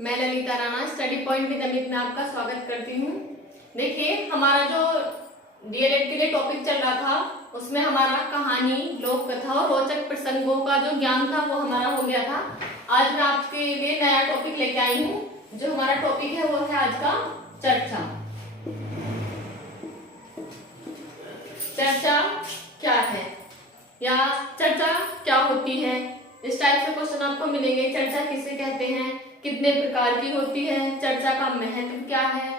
मैं Lalita Rana study point with Amit में आपका स्वागत करती हूँ। देखिए, हमारा जो डीएलएड के लिए टॉपिक चल रहा था उसमें हमारा कहानी, लोक कथा और रोचक प्रसंगों का जो ज्ञान था वो हमारा हो गया था। आज मैं आपके लिए नया टॉपिक लेके आई हूँ। जो हमारा टॉपिक है वो है आज का चर्चा। चर्चा क्या है या चर्चा क्या होती है, इस टाइप से क्वेश्चन आपको मिलेंगे। चर्चा किसे कहते हैं, कितने प्रकार की होती है, चर्चा का महत्व क्या है,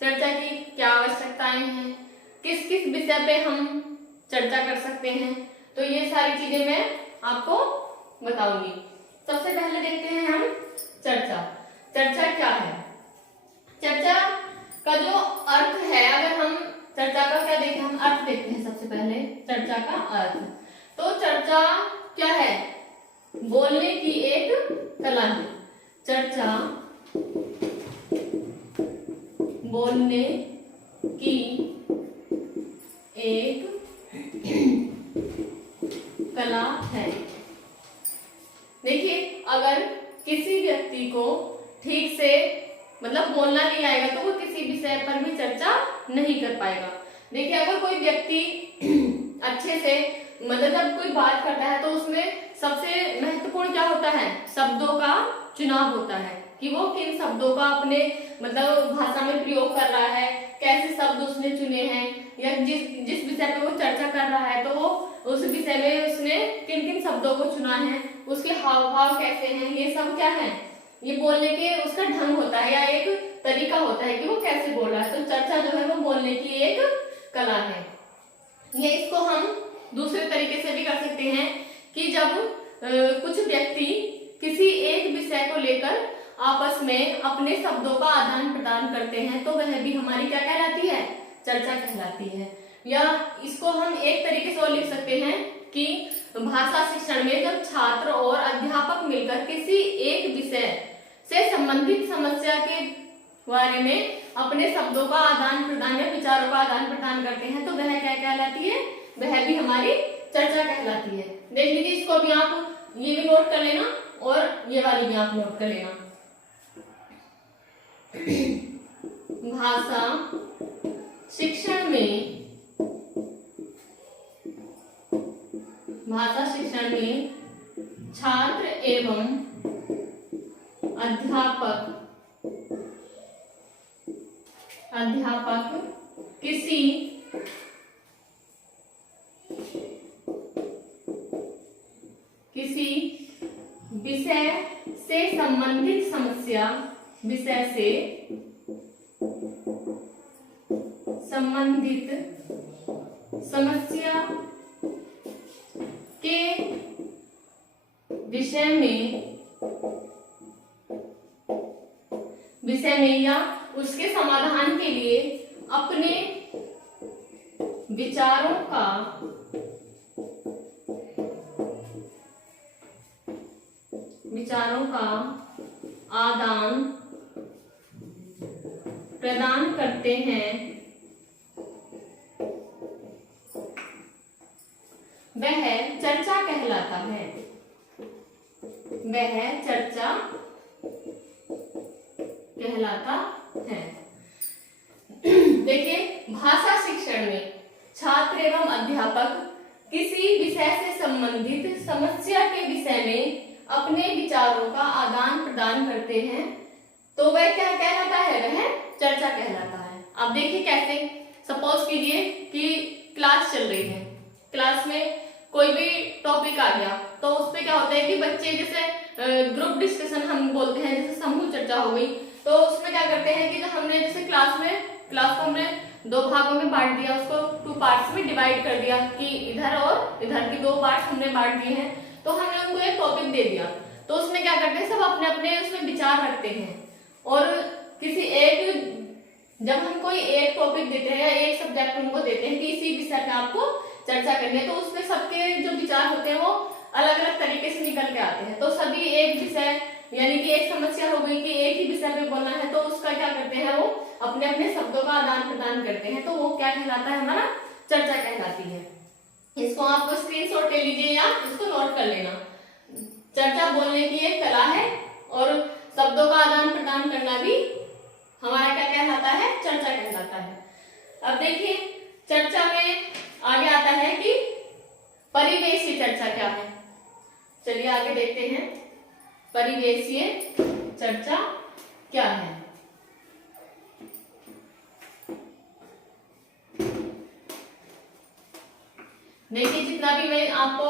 चर्चा की क्या आवश्यकताएं हैं, किस किस विषय पे हम चर्चा कर सकते हैं, तो ये सारी चीजें मैं आपको बताऊंगी। सबसे पहले देखते हैं हम चर्चा। चर्चा क्या है? चर्चा का जो अर्थ है, अगर हम चर्चा का क्या देखें, हम अर्थ देखते हैं सबसे पहले चर्चा का अर्थ। तो चर्चा क्या है? बोलने की एक कला है। चर्चा बोलने की एक कला है। देखिए, अगर किसी व्यक्ति को ठीक से मतलब बोलना नहीं आएगा तो वो किसी विषय पर भी चर्चा नहीं कर पाएगा। देखिए, अगर कोई व्यक्ति अच्छे से मतलब जब कोई बात करता है तो उसमें सबसे महत्वपूर्ण क्या होता है? शब्दों का चुनाव होता है कि वो किन शब्दों का अपने मतलब भाषा में प्रयोग कर रहा है, कैसे शब्द उसने चुने हैं, या जिस विषय पे वो चर्चा कर रहा है तो वो उस विषय में उसने किन किन शब्दों को चुना है, उसके हाव भाव कैसे हैं, ये सब क्या है? ये बोलने के उसका ढंग होता है या एक तरीका होता है कि वो कैसे बोल रहा है। तो चर्चा जो है वो बोलने की एक कला है। ये इसको हम दूसरे तरीके से भी कर सकते हैं कि जब कुछ व्यक्ति किसी एक विषय को लेकर आपस में अपने शब्दों का आदान प्रदान करते हैं तो वह भी हमारी क्या कहलाती है? चर्चा कहलाती है। या इसको हम एक तरीके से और लिख सकते हैं कि भाषा शिक्षण में जब छात्र और अध्यापक मिलकर किसी एक विषय से संबंधित समस्या के बारे में अपने शब्दों का आदान प्रदान या विचारों का आदान प्रदान करते हैं तो वह क्या कहलाती है? वह भी हमारी चर्चा कहलाती है। देख लीजिए, इसको भी आप ये भी नोट कर लेना और ये वाली भी आप नोट कर लेना। भाषा शिक्षण में छात्र एवं अध्यापक किसी विषय से संबंधित समस्या के विषय में या उसके समाधान के लिए अपने विचारों का आदान प्रदान करते हैं, वह चर्चा कहलाता है। वह चर्चा कहलाता है। देखिए, भाषा शिक्षण में छात्र एवं अध्यापक किसी विषय से संबंधित समस्या के विषय में अपने विचारों का आदान प्रदान करते हैं तो वह क्या कहलाता है? वह चर्चा कहलाता है। अब देखिए कैसे। सपोज कीजिए कि क्लास चल रही है, क्लास में कोई भी टॉपिक आ गया तो उस पे क्या होता है कि बच्चे जैसे ग्रुप डिस्कशन हम बोलते हैं, जैसे समूह चर्चा हो गई, तो उसमें क्या करते हैं कि जो हमने जैसे क्लास को हमने दो भागों में बांट दिया, उसको 2 पार्ट्स में डिवाइड कर दिया कि इधर और इधर की 2 पार्ट्स हमने बांट दिए हैं, तो हमने उनको एक टॉपिक दे दिया। तो उसमें क्या करते हैं, सब अपने अपने उसमें विचार रखते हैं और किसी एक जब हम कोई एक टॉपिक देते हैं या एक सब्जेक्ट उनको देते हैं कि इसी विषय पे आपको चर्चा करनी है, तो उसमें सबके जो विचार होते हैं वो अलग अलग तरीके से निकल के आते हैं। तो सभी एक विषय यानी कि एक समस्या हो गई कि एक ही विषय पे बोलना है तो उसका क्या करते हैं, वो अपने अपने शब्दों का आदान प्रदान करते हैं, तो वो क्या कहलाता है? हमारा चर्चा कहलाती है। इसको आप स्क्रीनशॉट ले लीजिए या इसको नोट कर लेना। चर्चा बोलने की एक कला है और शब्दों का आदान प्रदान करना भी हमारा क्या कहलाता है, चर्चा कहलाता है। अब देखिए चर्चा में आगे आता है कि परिवेशीय चर्चा क्या है। चलिए आगे देखते हैं परिवेशीय चर्चा क्या है। देखिए जितना भी मैं आपको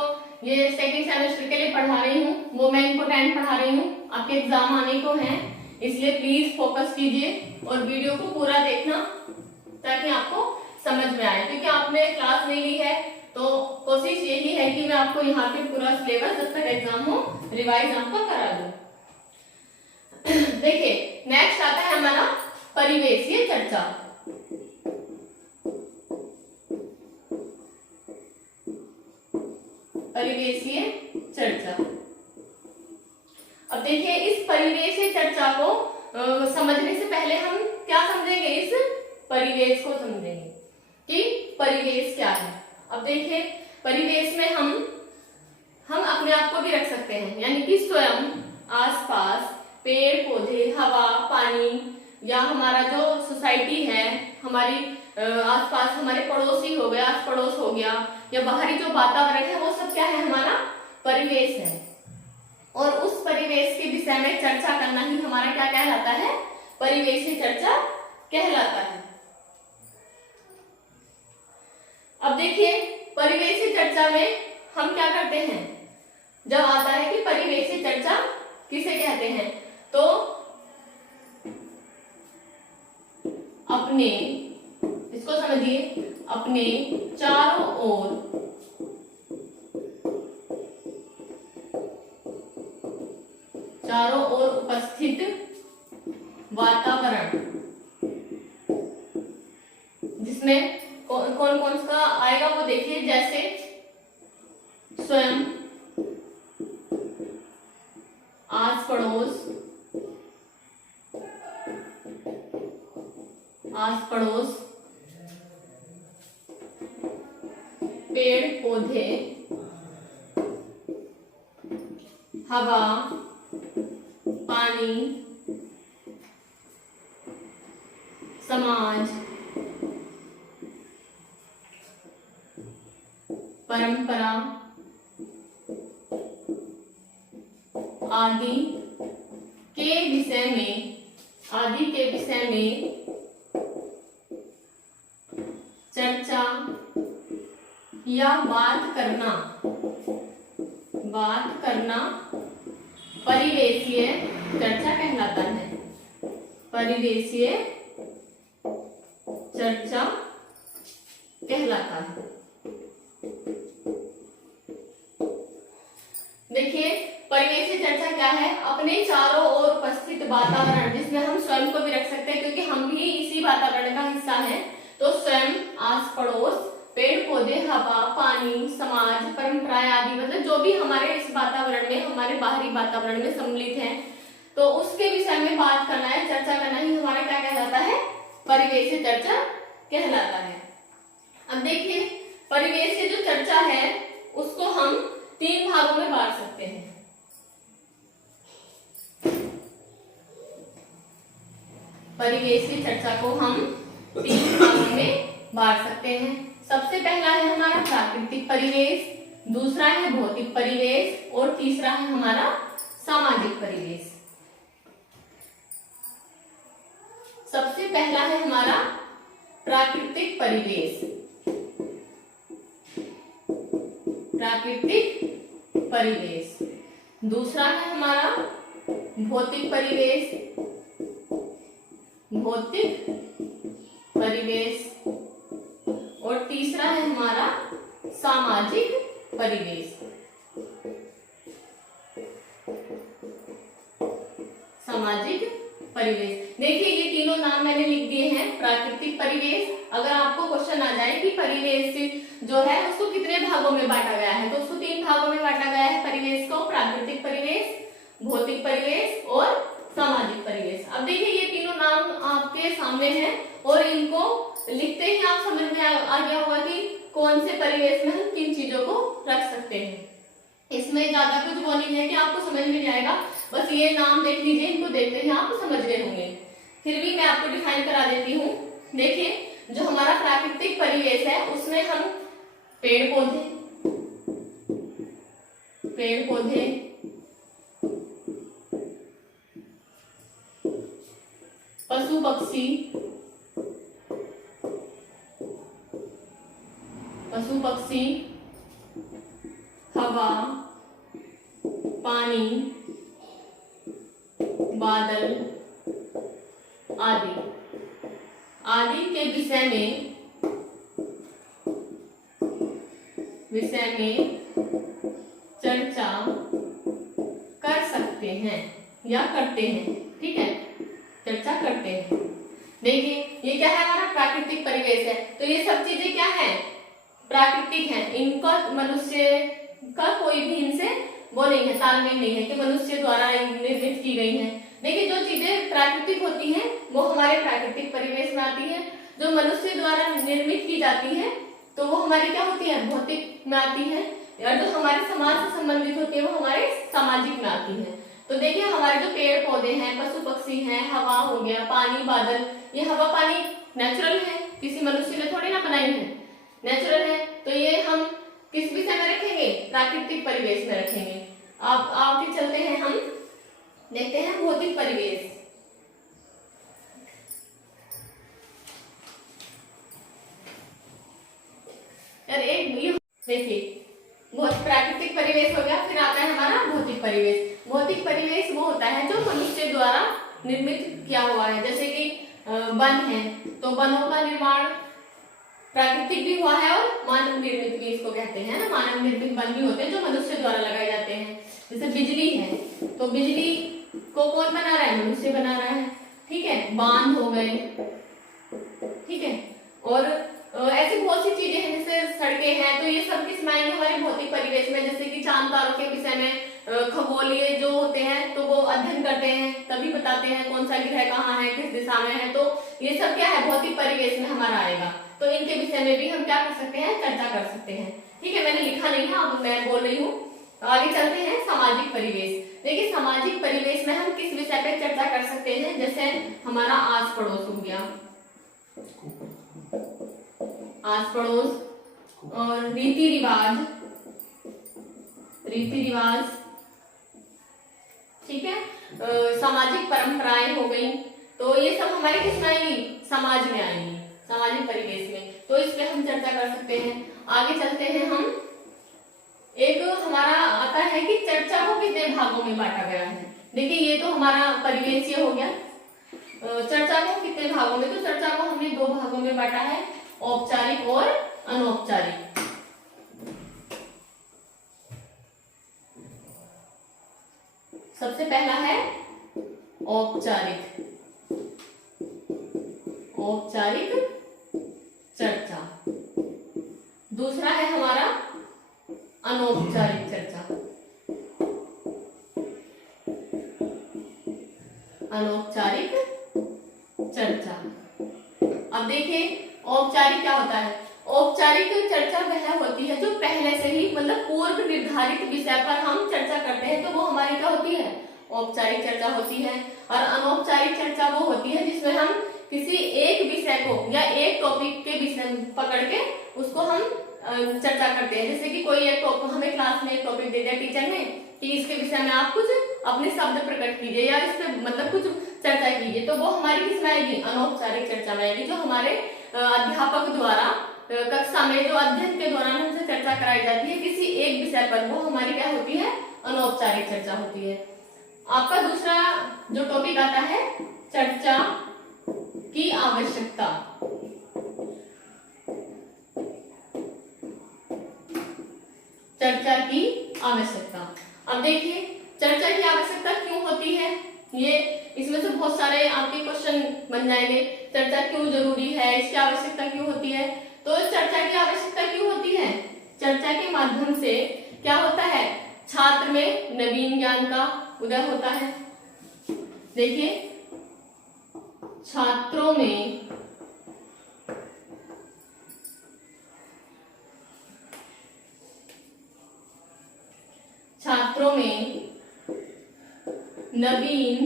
ये सेकंड सेमेस्टर के लिए पढ़ा रही हूँ वो मैं इम्पोर्टेंट पढ़ा रही हूँ, आपके एग्जाम आने को है, इसलिए प्लीज फोकस कीजिए और वीडियो को पूरा देखना ताकि आपको समझ में आए। क्योंकि आपने क्लास नहीं ली है तो कोशिश यही है कि मैं आपको यहाँ पे पूरा सिलेबस जब तक एग्जाम हो रिवाइज आपको करा दूं। देखिए नेक्स्ट आता है हमारा परिवेशीय चर्चा। परिवेशीय चर्चा। अब देखिए इस परिवेशीय चर्चा को समझने से पहले हम क्या समझेंगे, इस परिवेश को समझेंगे कि परिवेश क्या है। अब देखिए परिवेश में हम अपने आप को भी रख सकते हैं, यानी कि स्वयं, आसपास, पेड़ पौधे, हवा, पानी, या हमारा जो सोसाइटी है, हमारी आसपास हमारे पड़ोसी हो गया, आस पड़ोस हो गया, या बाहरी जो वातावरण है वो सब क्या है, हमारा परिवेश है। और उस परिवेश के विषय में चर्चा करना ही हमारा क्या कहलाता है, परिवेशीय चर्चा कहलाता है। अब देखिए परिवेशीय चर्चा में हम क्या करते हैं, जब आता है कि परिवेशीय चर्चा किसे कहते हैं, तो अपने, इसको समझिए, अपने चारों ओर उपस्थित वातावरण, जिसमें कौन कौन सा आएगा वो देखिए, जैसे स्वयं, आस पड़ोस, पेड़ पौधे, हवा, पानी, समाज, परंपरा आदि के विषय में चर्चा या बात करना परिवेशीय चर्चा कहलाता है। परिवेशीय चर्चा कहलाता है। देखिए परिवेशीय चर्चा क्या है, अपने चारों ओर उपस्थित वातावरण, जिसमें हम स्वयं को भी रख सकते हैं क्योंकि हम भी इसी वातावरण का हिस्सा हैं, तो स्वयं, आस पड़ोस, पेड़ पौधे, हवा, पानी, समाज, परंपराएं आदि, मतलब जो भी हमारे इस वातावरण में, हमारे बाहरी वातावरण में सम्मिलित हैं, तो उसके विषय में बात करना है, चर्चा करना ही हमारा क्या कहलाता है, परिवेशीय चर्चा कहलाता है। अब देखिए परिवेशीय जो चर्चा है उसको हम 3 भागों में बांट सकते हैं। परिवेशीय चर्चा को हम 3 भागों में बांट सकते हैं। सबसे पहला है हमारा प्राकृतिक परिवेश, दूसरा है भौतिक परिवेश और तीसरा है हमारा सामाजिक परिवेश। सबसे पहला है हमारा प्राकृतिक परिवेश। प्राकृतिक परिवेश, दूसरा है हमारा भौतिक परिवेश, भौतिक परिवेश, और तीसरा है हमारा सामाजिक परिवेश। सामाजिक परिवेश, देखिए ये तीनों नाम मैंने लिख दिए हैं। प्राकृतिक परिवेश, अगर आपको क्वेश्चन आ जाए कि परिवेश जो है उसको कितने भागों में बांटा गया है, तो उसको 3 भागों में बांटा गया है परिवेश को, प्राकृतिक परिवेश, भौतिक परिवेश और सामाजिक परिवेश। अब देखिए ये तीनों नाम आपके सामने हैं और इनको लिखते ही आप समझ में आ गया होगा कि कौन से परिवेश में हम किन चीजों को रख सकते हैं। इसमें ज्यादा कुछ वो नहीं है कि आपको समझ में नहीं आएगा, बस ये नाम देख लीजिए, इनको देखते ही आप समझ गए होंगे। फिर भी मैं आपको डिफाइन करा देती हूँ। देखिए, जो हमारा प्राकृतिक परिवेश है उसमें हम पेड़ पौधे, पशु पक्षी, हवा, पानी, बादल आदि के विषय में चर्चा कर सकते हैं या करते हैं। ठीक है, चर्चा करते हैं। देखिए, ये क्या है, हमारा प्राकृतिक परिवेश है। तो ये सब चीजें क्या है, प्राकृतिक है। इनका मनुष्य का कोई भी इनसे वो नहीं है, तालमेल नहीं है कि मनुष्य द्वारा निर्मित की गई है। देखिए, जो चीजें प्राकृतिक होती हैं वो हमारे प्राकृतिक परिवेश में आती है। जो मनुष्य द्वारा निर्मित की जाती है तो वो हमारी क्या होती है, भौतिक में आती है। और जो हमारे समाज से संबंधित होती है वो हमारे सामाजिक में आती है। तो देखिए, हमारे जो पेड़ पौधे हैं, पशु पक्षी हैं, हवा हो गया, पानी, बादल, ये हवा पानी नेचुरल है, किसी मनुष्य ने थोड़ी ना बनाई है, नेचुरल है। तो ये हम किस विषय में रखेंगे, प्राकृतिक परिवेश में रखेंगे। अब आगे चलते हैं, हम देखते हैं भौतिक परिवेश। यार एक ये देखिए, प्राकृतिक परिवेश हो गया, फिर आता है हमारा भौतिक परिवेश। भौतिक परिवेश वो होता है जो मनुष्य द्वारा निर्मित किया हुआ है। जैसे कि वन है, तो वनों का निर्माण प्राकृतिक भी हुआ है और मानव निर्मित भी इसको कहते हैं ना। मानव निर्मित वन भी होते हैं जो मनुष्य द्वारा लगाए जाते हैं। जैसे बिजली है, तो बिजली को कौन बना रहा है, मनुष्य बना रहा है। ठीक है, बांध हो गए, ठीक है, और ऐसी बहुत सी चीजें हैं, जैसे सड़कें हैं, तो ये सब किस में आएंगे, हमारे भौतिक परिवेश में। जैसे कि चांद तारों के विषय में खगोलीय जो होते हैं तो वो अध्ययन करते हैं, तभी बताते हैं कौन सा ग्रह कहाँ है, किस दिशा में है। तो ये सब क्या है, भौतिक परिवेश में हमारा आएगा। तो इनके विषय में भी हम क्या कर सकते हैं, चर्चा कर सकते हैं। ठीक है, मैंने लिखा नहीं है, अब मैं बोल रही हूँ। आगे चलते हैं, सामाजिक परिवेश। देखिए, सामाजिक परिवेश में हम किस विषय पे चर्चा कर सकते हैं, जैसे हमारा आस पड़ोस हो गया, आस पड़ोस, और रीति रिवाज, ठीक है, सामाजिक परंपराएं हो गई। तो ये सब हमारे किस में आएंगी, समाज में आएंगी, सामाजिक परिवेश में। तो इस पे हम चर्चा कर सकते हैं। आगे चलते हैं हम, एक हमारा आता है कि चर्चा को कितने भागों में बांटा गया है। देखिए, ये तो हमारा परिवेश ये हो गया। चर्चा को कितने भागों में, तो चर्चा को हमने दो भागों में बांटा है, औपचारिक और अनौपचारिक। सबसे पहला है औपचारिक चर्चा, दूसरा है हमारा अनौपचारिक चर्चा। अब देखिए, औपचारिक क्या होता है। औपचारिक चर्चा वह होती है जो पहले से ही मतलब पूर्व निर्धारित विषय पर हम चर्चा करते हैं, तो वो हमारी क्या होती है, औपचारिक चर्चा होती है। और अनौपचारिक चर्चा वो होती है जिसमें हम किसी एक विषय को या एक टॉपिक के विषय पकड़ के उसको हम चर्चा करते हैं। जैसे कि कोई एक टॉपिक, हमें क्लास में एक टॉपिक दे दिया टीचर ने कि इसके विषय में आप कुछ अपने शब्द प्रकट कीजिए या इस पे मतलब कुछ चर्चा कीजिए, तो वो हमारी किस में आएगी, अनौपचारिक चर्चा में आएगी। जो हमारे अध्यापक द्वारा कक्षा में जो अध्ययन के दौरान हमसे चर्चा कराई जाती है किसी एक विषय पर, वो हमारी क्या होती है, अनौपचारिक चर्चा होती है। आपका दूसरा जो टॉपिक आता है, चर्चा की आवश्यकता। चर्चा की आवश्यकता। अब देखिए, चर्चा की आवश्यकता क्यों होती है, ये इसमें से बहुत सारे आपके क्वेश्चन बन जाएंगे। चर्चा क्यों जरूरी है, इसकी आवश्यकता क्यों होती है। तो चर्चा की आवश्यकता क्यों होती है, चर्चा के माध्यम से क्या होता है, छात्र में नवीन ज्ञान का उदय होता है। देखिए, छात्रों में नवीन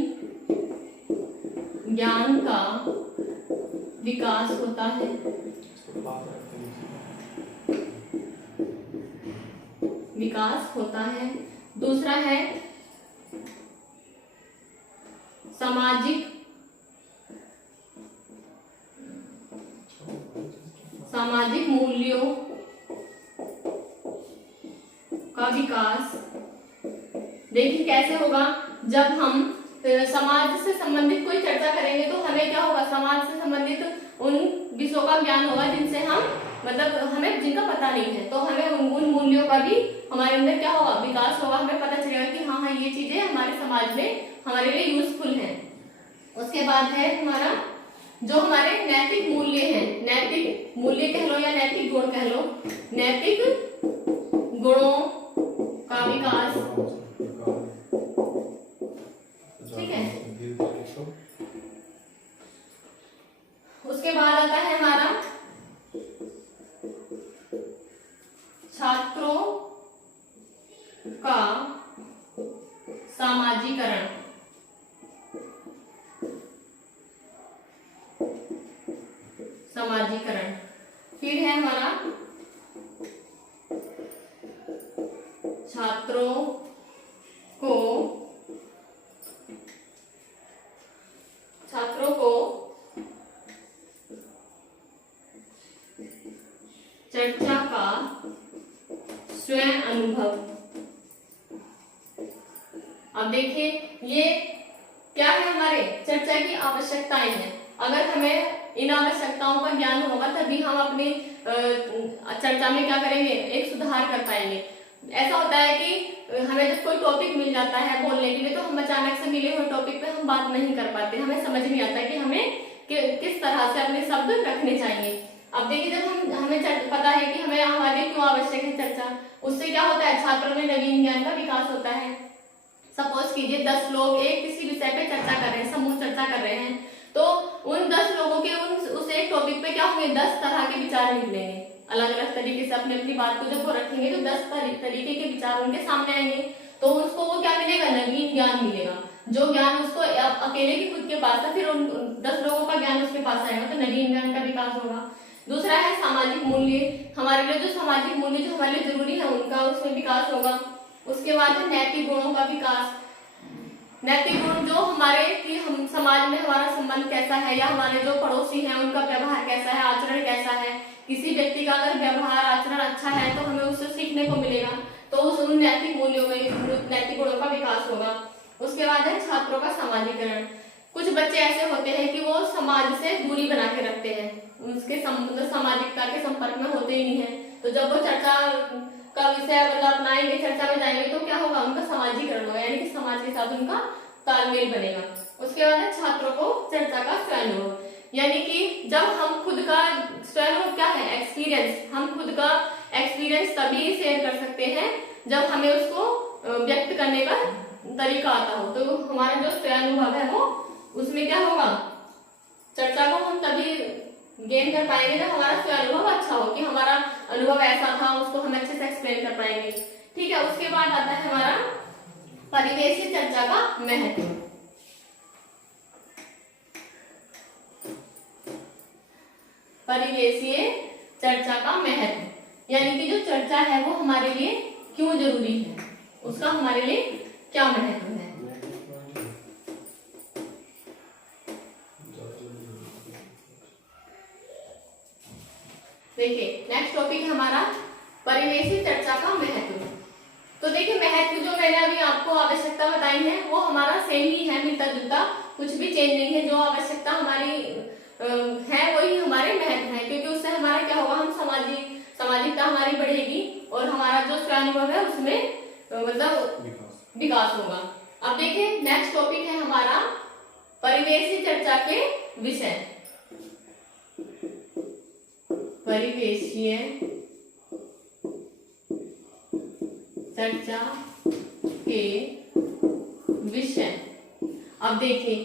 ज्ञान का विकास होता है। विकास होता है। दूसरा है सामाजिक मूल्यों का विकास। देखिए कैसे होगा, जब हम समाज से संबंधित कोई चर्चा करेंगे तो हमें क्या होगा, समाज से संबंधित उन विषयों का ज्ञान होगा जिनसे हम मतलब हमें जिनका पता नहीं है, तो हमें उन मूल्यों का भी हमारे अंदर क्या होगा, विकास होगा। हमें पता चलेगा कि हाँ हाँ ये चीजें हमारे समाज में हमारे लिए यूजफुल हैं। उसके बाद है हमारा जो हमारे नैतिक मूल्य हैं, नैतिक मूल्य कह लो या नैतिक गुण कह लो, नैतिक गुणों का विकास। ठीक है। उसके बाद आता है हमारा छात्रों का सामाजिकरण। फिर है हमारा छात्रों को चर्चा का स्वयं अनुभव। अब देखिए ये क्या है, हमारे चर्चा की आवश्यकताएं हैं। अगर हमें इन आवश्यकताओं का ज्ञान होगा तभी हम अपनी चर्चा में क्या करेंगे, एक सुधार कर पाएंगे। ऐसा होता है कि हमें जब कोई टॉपिक मिल जाता है बोलने के लिए तो हम अचानक से मिले हुए टॉपिक पे हम बात नहीं कर पाते, हमें समझ नहीं आता कि हमें किस तरह से अपने शब्द रखने चाहिए। अब देखिए जब हमें पता है कि हमें हमारे क्यों आवश्यक है चर्चा, उससे क्या होता है, छात्रों में नवीन ज्ञान का विकास होता है। सपोज कीजिए 10 लोग एक किसी विषय पे चर्चा कर रहे हैं, समूह चर्चा कर रहे हैं, तो उन 10 लोगों के उस एक टॉपिक पे क्या होंगे, 10 तरह के विचार निकलेंगे। अलग अलग तरीके से अपनी अपनी बात को जब वो रखेंगे तो 10 तरीके के विचार उनके सामने आएंगे, तो उसको वो क्या मिलेगा, नवीन ज्ञान मिलेगा। जो ज्ञान उसको अकेले की खुद के पास है, फिर उन 10 लोगों का ज्ञान उसके पास आएगा, तो नवीन ज्ञान का विकास होगा। दूसरा है सामाजिक मूल्य। हमारे लिए जो सामाजिक मूल्य जो हमारे लिए जरूरी है उनका उसमें विकास होगा। उसके बाद है नैतिक गुणों का विकास। नैतिक गुण जो हमारे कि हम समाज में हमारा संबंध कैसा है, या हमारे जो पड़ोसी हैं उनका व्यवहार कैसा है, आचरण कैसा है। किसी व्यक्ति का अगर व्यवहार आचरण अच्छा है तो हमें उससे सीखने को मिलेगा, तो उन नैतिक मूल्यों में नैतिक गुणों का विकास होगा। उसके बाद है छात्रों का सामाजिकरण। कुछ बच्चे ऐसे होते हैं कि वो समाज से दूरी बना के रखते हैं, उसके सामाजिकता के संपर्क में होते ही नहीं है, तो जब वो चर्चा का विषय मतलब अपनाएंगे, चर्चा में जाएंगे, तो क्या होगा, उनका सामाजिकरण होगा, यानी कि समाज के साथ उनका तालमेल बनेगा। उसके बाद है छात्रों को चर्चा का स्वयं, यानी कि जब हम खुद का स्वयं क्या है, एक्सपीरियंस, हम खुद का एक्सपीरियंस तभी शेयर कर सकते हैं जब हमें उसको व्यक्त करने का तरीका आता हो। तो हमारा जो स्वयं अनुभव है वो उसमें क्या होगा, चर्चा को हम तभी गेन कर पाएंगे जब हमारा स्वयं अनुभव अच्छा हो, कि हमारा अनुभव ऐसा था, उसको हम अच्छे से एक्सप्लेन कर पाएंगे। ठीक है। उसके बाद आता है हमारा परिवेशी चर्चा का महत्व। परिवेशीय चर्चा का महत्व, यानी कि जो चर्चा है वो हमारे लिए क्यों जरूरी है, उसका हमारे लिए क्या महत्व है। देखिए नेक्स्ट टॉपिक है हमारा परिवेशी चर्चा का महत्व। तो देखिए महत्व जो मैंने अभी आपको आवश्यकता बताई है वो हमारा सेम ही है, मिलता जुलता, कुछ भी चेंज नहीं है। जो आवश्यकता हमारी है वही हमारे महत्व है, क्योंकि उससे हमारा क्या होगा, हम सामाजिकता हमारी बढ़ेगी और हमारा जो स्वानुभव है उसमें मतलब विकास होगा। अब देखिए नेक्स्ट टॉपिक है हमारा परिवेशी चर्चा के विषय। परिवेशीय चर्चा के विषय। अब देखिए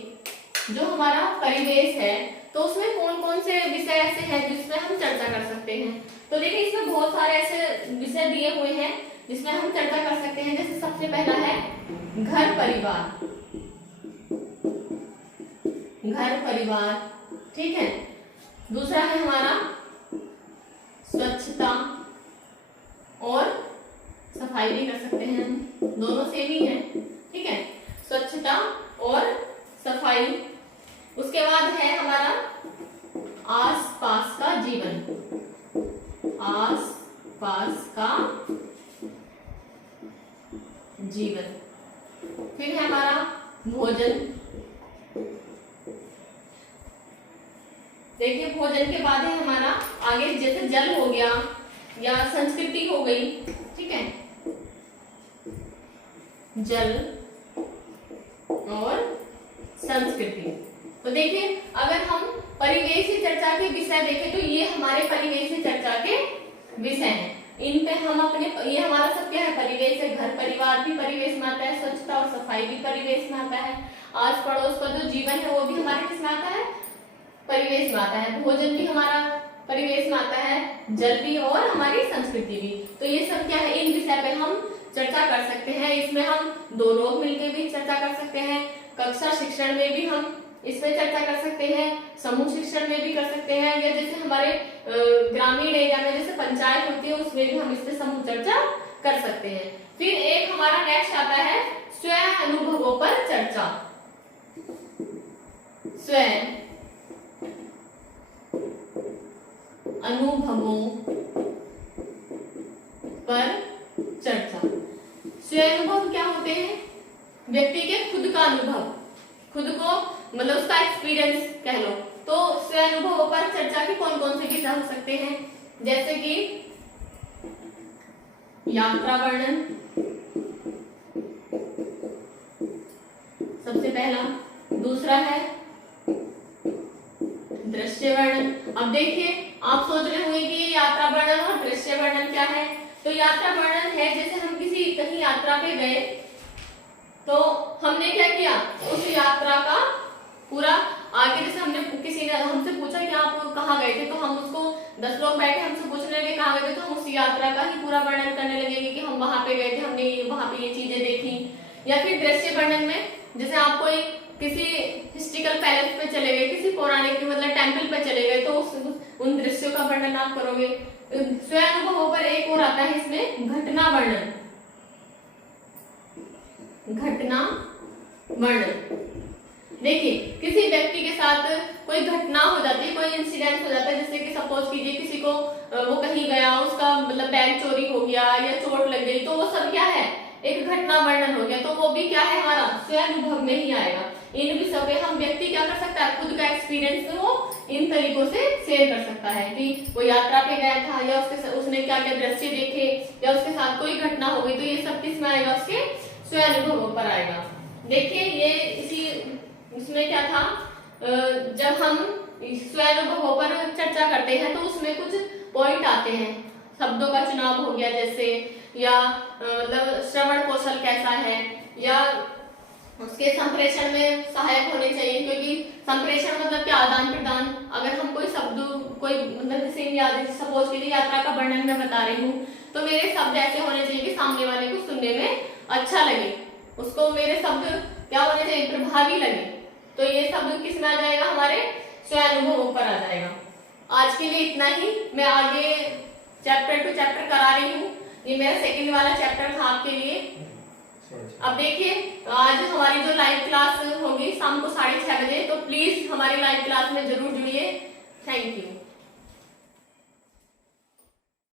जो हमारा परिवेश है तो उसमें कौन कौन से विषय ऐसे हैं जिसमें हम चर्चा कर सकते हैं। तो देखिए इसमें बहुत सारे ऐसे विषय दिए हुए हैं जिसमें हम चर्चा कर सकते हैं। जैसे सबसे पहला है घर परिवार। घर परिवार, ठीक है। दूसरा है हमारा स्वच्छता और सफाई भी कर सकते हैं हम, दोनों सेम ही है, ठीक है, स्वच्छता और सफाई। उसके बाद है हमारा आसपास का जीवन, आसपास का जीवन। फिर है हमारा भोजन। देखिए भोजन के बाद है हमारा आगे जैसे जल हो गया या संस्कृति हो गई, ठीक है, जल और संस्कृति। तो देखिए अगर हम परिवेशी चर्चा के विषय देखें तो ये हमारे परिवेशी चर्चा के विषय हैं। इन पे हम अपने, ये हमारा सब क्या है, परिवेश है। घर परिवार भी परिवेश में आता है, स्वच्छता और सफाई भी परिवेश में आता है, आस पड़ोस का जो जीवन है वो भी हमारे किस में आता है, परिवेश में आता है, भोजन भी हमारा परिवेश में आता है, जल भी और हमारी संस्कृति भी। तो ये सब क्या है, इन विषय पे हम चर्चा कर सकते हैं। इसमें हम दो लोग मिलकर भी चर्चा कर सकते हैं, कक्षा शिक्षण में भी हम इसमें चर्चा कर सकते हैं, समूह शिक्षण में भी कर सकते हैं, या जैसे हमारे ग्रामीण एरिया में जैसे पंचायत होती है उसमें भी हम इस पे समूह चर्चा कर सकते हैं। फिर एक हमारा नेक्स्ट आता है स्वयं अनुभवों पर चर्चा। स्वयं अनुभवों पर चर्चा। स्वयं अनुभव क्या होते हैं, व्यक्ति के खुद का अनुभव, खुद को मतलब उसका एक्सपीरियंस कह लो। तो स्वयं अनुभवों पर चर्चा के कौन कौन से विषय हो सकते हैं, जैसे कि यात्रा वर्णन सबसे पहला, दूसरा है दृश्य वर्णन। अब देखिए आप सोच रहे होंगे कि यात्रा वर्णन और दृश्य वर्णन क्या है। तो यात्रा वर्णन है जैसे हम किसी कहीं यात्रा पे गए तो हमने क्या किया, उस यात्रा का पूरा आगे, जैसे हमने किसी ने हमसे पूछा कि आप कहाँ गए थे, तो हम उसको 10 लोग बैठे हमसे पूछने लगे कहाँ गए थे, तो हम उस यात्रा का ही पूरा वर्णन करने लगेंगे कि हम वहां पे गए थे, हमने वहां पे ये चीजें देखी। या फिर दृश्य वर्णन में जैसे आप कोई किसी हिस्टोरिकल पैलेस पे चले गए, किसी पौराणिक मतलब टेम्पल पे चले गए, तो उन दृश्यों का वर्णन आप करोगे। स्वयं अनुभवों पर एक और आता है इसमें घटना वर्णन। घटना वर्णन, देखिए किसी व्यक्ति के साथ कोई घटना हो जाती है, कोई इंसिडेंट हो जाता है, जैसे कि सपोज कीजिए किसी को वो कहीं गया, उसका मतलब बैग चोरी हो गया या चोट लग गई, तो वो सब क्या है, एक घटना वर्णन हो गया। तो वो भी क्या है, हमारा स्वयं अनुभव में ही आएगा। इन भी सब हम व्यक्ति क्या कर सकता है, खुद का एक्सपीरियंस वो इन तरीकों से शेयर कर सकता है कि वो यात्रा पे गया था या उसने क्या क्या दृश्य देखे या उसके साथ कोई घटना हो गई, तो ये सब किस में आएगा, उसके स्वयं अनुभवों पर आएगा। देखिए ये इसमें क्या था, जब हम स्वयं अनुभवों पर चर्चा करते हैं तो उसमें कुछ पॉइंट आते हैं, शब्दों का चुनाव हो गया जैसे, या मतलब श्रवण कौशल कैसा है, या उसके संप्रेषण में सहायक होने चाहिए, क्योंकि संप्रेषण मतलब क्या, आदान प्रदान। अगर हम कोई शब्द कोई मतलब जैसे सपोज कीजिए यात्रा का वर्णन मैं बता रही हूँ, तो मेरे शब्द ऐसे होने चाहिए कि सामने वाले को सुनने में अच्छा लगे, उसको मेरे शब्द क्या होने चाहिए, प्रभावी लगे। तो ये शब्द किस में आ जाएगा, हमारे स्वयं अनुभवों पर आ जाएगा। आज के लिए इतना ही, मैं आगे चैप्टर टू चैप्टर करा रही हूँ, ये मेरा सेकंड वाला चैप्टर था आपके लिए। अब देखिए आज हमारी जो लाइव क्लास होगी शाम को 6:30 बजे, तो प्लीज हमारी लाइव क्लास में जरूर जुड़िए। Thank you.